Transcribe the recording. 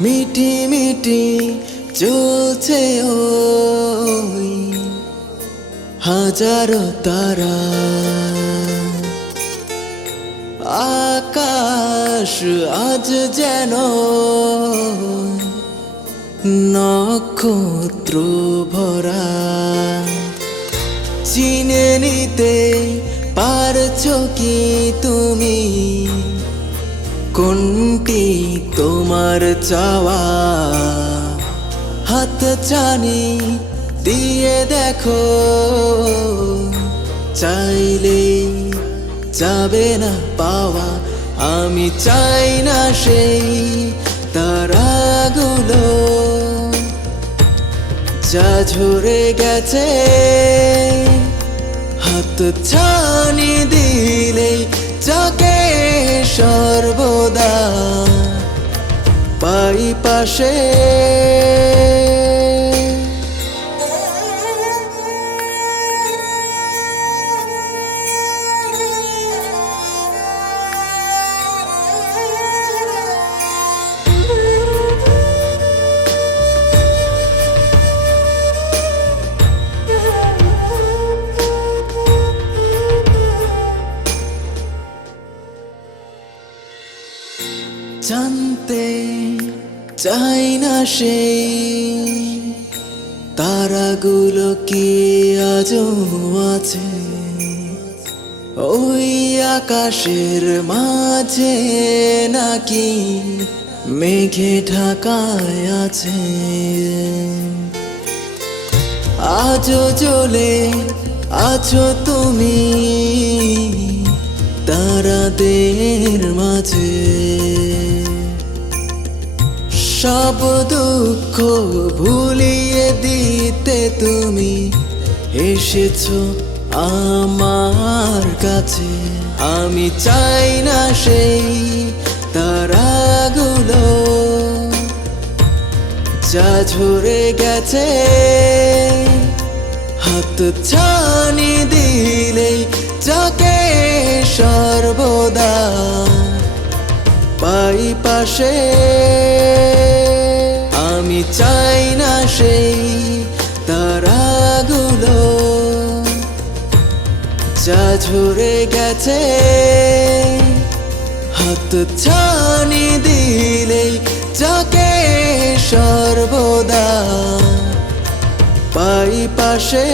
মিটি মিটি চলছে ওই হাজারো তারা। আকাশ আজ যেন নক্ষত্র ভরা। চিনে নিতে পারছ কি তুমি? কোনটি তোমার চাওয়া? হাত চানি, দিয়ে দেখো। চাইলেই যাবে না পাওয়া। আমি চাই না সেই তারাগুলো যা ঝরে গেছে, হাত ছানি দিলেই যাকে সর্বদা পাই পাশে। জানতে চাই না সেই তারাগুলো কি আজও আছে? ওই আকাশের মাঝে নাকি মেঘে ঢাকায় আছে? আজও জ্বলে আছো তুমি তারাদের মাঝে। সব দুঃখ ভুলিয়ে দিতে তুমি এসেছ আমার কাছে। আমি চাই না সেই তারাগুলো যা ঝরে গেছে, হাত ছানি দিলেই যাকে সর্বদা পাই পাশে। চাই না সেই তারাগুলো। যা ঝরে গেছে হাত ছানি দিলেই যাকে সর্বদা পাই পাশে।